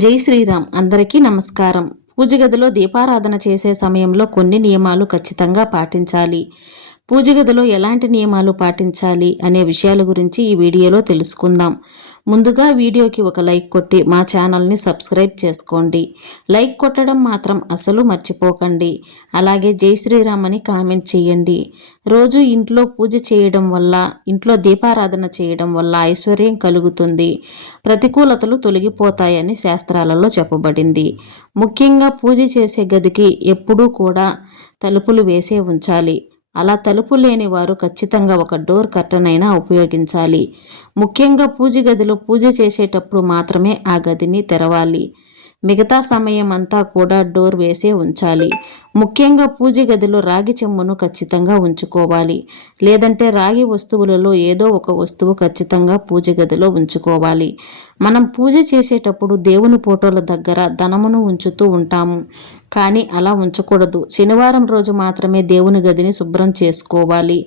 జై శ్రీరామ్. అందరికీ నమస్కారం. పూజ గదిలో దీపారాధన చేసే సమయంలో కొన్ని నియమాలు ఖచ్చితంగా పాటించాలి. పూజ గదిలో ఎలాంటి నియమాలు పాటించాలి అనే విషయాల గురించి ఈ వీడియోలో తెలుసుకుందాం. ముందుగా వీడియోకి ఒక లైక్ కొట్టి మా ఛానల్ని సబ్స్క్రైబ్ చేసుకోండి. లైక్ కొట్టడం మాత్రం అసలు మర్చిపోకండి. అలాగే జై శ్రీరామ్ అని కామెంట్ చేయండి. రోజు ఇంట్లో పూజ చేయడం వల్ల ఇంట్లో దీపారాధన చేయడం వల్ల ఐశ్వర్యం కలుగుతుంది. ప్రతికూలతలు తొలగిపోతాయని శాస్త్రాలలో చెప్పబడింది. ముఖ్యంగా పూజ చేసే గదికి ఎప్పుడూ కూడా తలుపులు వేసే ఉంచాలి. అలా తలుపు లేని వారు ఖచ్చితంగా ఒక డోర్ కర్టన్ అయినా ఉపయోగించాలి. ముఖ్యంగా పూజ గదిలో పూజ చేసేటప్పుడు మాత్రమే ఆ గదిని తెరవాలి. మిగతా సమయం అంతా కూడా డోర్ వేసే ఉంచాలి. ముఖ్యంగా పూజ గదిలో రాగి చెమ్మును ఖచ్చితంగా ఉంచుకోవాలి. లేదంటే రాగి వస్తువులలో ఏదో ఒక వస్తువు ఖచ్చితంగా పూజ గదిలో ఉంచుకోవాలి. మనం పూజ చేసేటప్పుడు దేవుని ఫోటోల దగ్గర ధనమును ఉంచుతూ ఉంటాము. కానీ అలా ఉంచకూడదు. శనివారం రోజు మాత్రమే దేవుని గదిని శుభ్రం చేసుకోవాలి.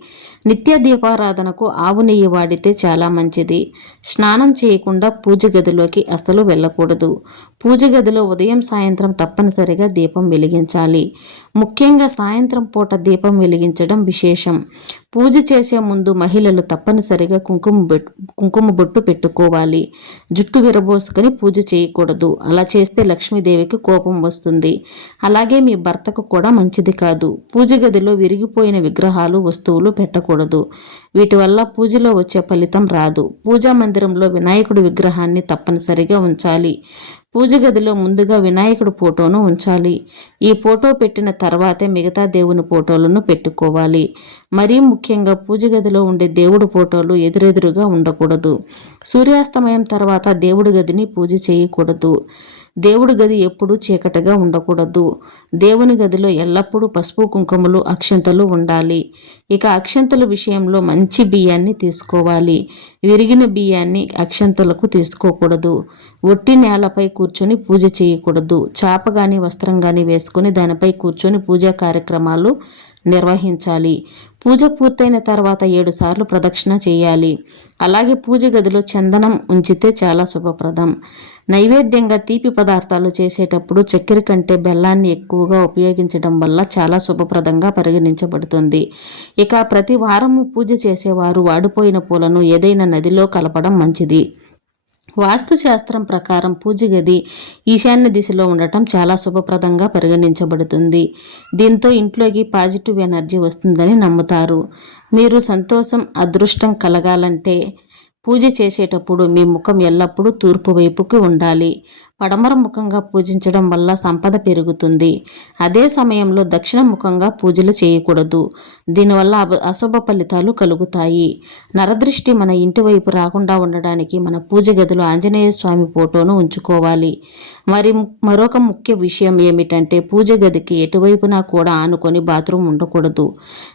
నిత్య దీపారాధనకు ఆవు నెయ్యి వాడితే చాలా మంచిది. స్నానం చేయకుండా పూజ గదిలోకి అసలు వెళ్ళకూడదు. పూజ గదిలో ఉదయం సాయంత్రం తప్పనిసరిగా దీపం వెలిగించాలి. ముఖ్యంగా సాయంత్రం పూట దీపం వెలిగించడం విశేషం. పూజ చేసే ముందు మహిళలు తప్పనిసరిగా కుంకుమ కుంకుమ బొట్టు పెట్టుకోవాలి. జుట్టు విరబోసుకొని పూజ చేయకూడదు. అలా చేస్తే లక్ష్మీదేవికి కోపం వస్తుంది. అలాగే మీ భర్తకు కూడా మంచిది కాదు. పూజ గదిలో విరిగిపోయిన విగ్రహాలు వస్తువులు పెట్టకూడదు. వీటి వల్ల పూజలో వచ్చే ఫలితం రాదు. పూజా మందిరంలో వినాయకుడి విగ్రహాన్ని తప్పనిసరిగా ఉంచాలి. పూజ గదిలో ముందుగా వినాయకుడు ఫోటోను ఉంచాలి. ఈ ఫోటో పెట్టిన తర్వాతే మిగతా దేవుని ఫోటోలను పెట్టుకోవాలి. మరీ ముఖ్యంగా పూజ గదిలో ఉండే దేవుడు ఫోటోలు ఎదురెదురుగా ఉండకూడదు. సూర్యాస్తమయం తర్వాత దేవుడి గదిని పూజ చేయకూడదు. దేవుడి గది ఎప్పుడూ చీకటిగా ఉండకూడదు. దేవుని గదిలో ఎల్లప్పుడూ పసుపు కుంకుమలు అక్షంతలు ఉండాలి. ఇక అక్షంతల విషయంలో మంచి బియ్యాన్ని తీసుకోవాలి. విరిగిన బియ్యాన్ని అక్షంతలకు తీసుకోకూడదు. ఒట్టి నేలపై కూర్చొని పూజ చేయకూడదు. చాప కానీ వస్త్రం కానీ వేసుకొని దానిపై కూర్చొని పూజా కార్యక్రమాలు నిర్వహించాలి. పూజ పూర్తయిన తర్వాత ఏడు సార్లు ప్రదక్షిణ చేయాలి. అలాగే పూజ గదిలో చందనం ఉంచితే చాలా శుభప్రదం. నైవేద్యంగా తీపి పదార్థాలు చేసేటప్పుడు చక్కెర కంటే బెల్లాన్ని ఎక్కువగా ఉపయోగించడం వల్ల చాలా శుభప్రదంగా పరిగణించబడుతుంది. ఇక ప్రతి వారము పూజ చేసేవారు వాడిపోయిన పూలను ఏదైనా నదిలో కలపడం మంచిది. వాస్తుశాస్త్రం ప్రకారం పూజ గది ఈశాన్య దిశలో ఉండటం చాలా శుభప్రదంగా పరిగణించబడుతుంది. దీంతో ఇంట్లోకి పాజిటివ్ ఎనర్జీ వస్తుందని నమ్ముతారు. మీరు సంతోషం అదృష్టం కలగాలంటే పూజ చేసేటప్పుడు మీ ముఖం ఎల్లప్పుడూ తూర్పు వైపుకి ఉండాలి. పడమర ముఖంగా పూజించడం వల్ల సంపద పెరుగుతుంది. అదే సమయంలో దక్షిణ ముఖంగా పూజలు చేయకూడదు. దీనివల్ల అశుభ ఫలితాలు కలుగుతాయి. నరదృష్టి మన ఇంటి వైపు రాకుండా ఉండడానికి మన పూజ గదిలో ఆంజనేయ స్వామి ఫోటోను ఉంచుకోవాలి. మరి మరొక ముఖ్య విషయం ఏమిటంటే పూజ గదికి ఎటువైపునా కూడా ఆనుకొని బాత్రూమ్ ఉండకూడదు.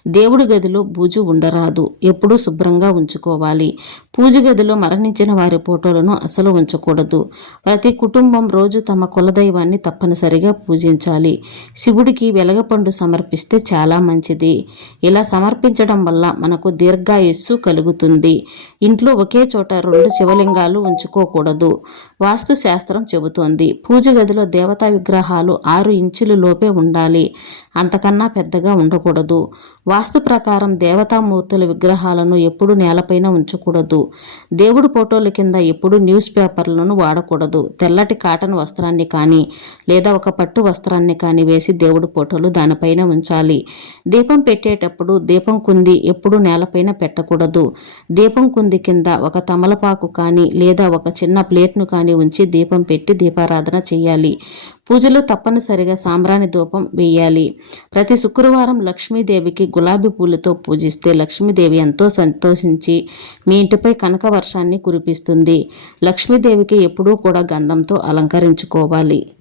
దేవుడి గదిలో బూజు ఉండరాదు. ఎప్పుడూ శుభ్రంగా ఉంచుకోవాలి. పూజ గదిలో మరణించిన వారి ఫోటోలను అసలు ఉంచకూడదు. ప్రతి కుటుంబం కుటుంబం రోజు తమ కులదైవాన్ని తప్పనిసరిగా పూజించాలి. శివుడికి వెలగపండు సమర్పిస్తే చాలా మంచిది. ఇలా సమర్పించడం వల్ల మనకు దీర్ఘాయుస్సు కలుగుతుంది. ఇంట్లో ఒకే చోట రెండు శివలింగాలు ఉంచుకోకూడదు. వాస్తు శాస్త్రం చెబుతోంది. పూజ గదిలో దేవతా విగ్రహాలు ఆరు ఇంచుల లోపే ఉండాలి. అంతకన్నా పెద్దగా ఉండకూడదు. వాస్తు ప్రకారం దేవతామూర్తుల విగ్రహాలను ఎప్పుడు నేలపైన ఉంచకూడదు. దేవుడు ఫోటోల కింద ఎప్పుడు న్యూస్ పేపర్లను వాడకూడదు. తెల్లటి కాటన్ వస్త్రాన్ని కానీ లేదా ఒక పట్టు వస్త్రాన్ని కానీ వేసి దేవుడు ఫోటోలు దానిపైన ఉంచాలి. దీపం పెట్టేటప్పుడు దీపం కుంది ఎప్పుడు నేలపైన పెట్టకూడదు. దీపం కుంది కింద ఒక తమలపాకు కానీ లేదా ఒక చిన్న ప్లేట్ను కానీ ఉంచి దీపం పెట్టి దీపారాధన చేయాలి. పూజలో తప్పనిసరిగా సాంబ్రాణి ధూపం వేయాలి. ప్రతి శుక్రవారం లక్ష్మీదేవికి గులాబీ పూలతో పూజిస్తే లక్ష్మీదేవి ఎంతో సంతోషించి మీ ఇంటిపై కనక వర్షాన్ని కురిపిస్తుంది. లక్ష్మీదేవికి ఎప్పుడూ కూడా గంధంతో అలంకరించుకోవాలి.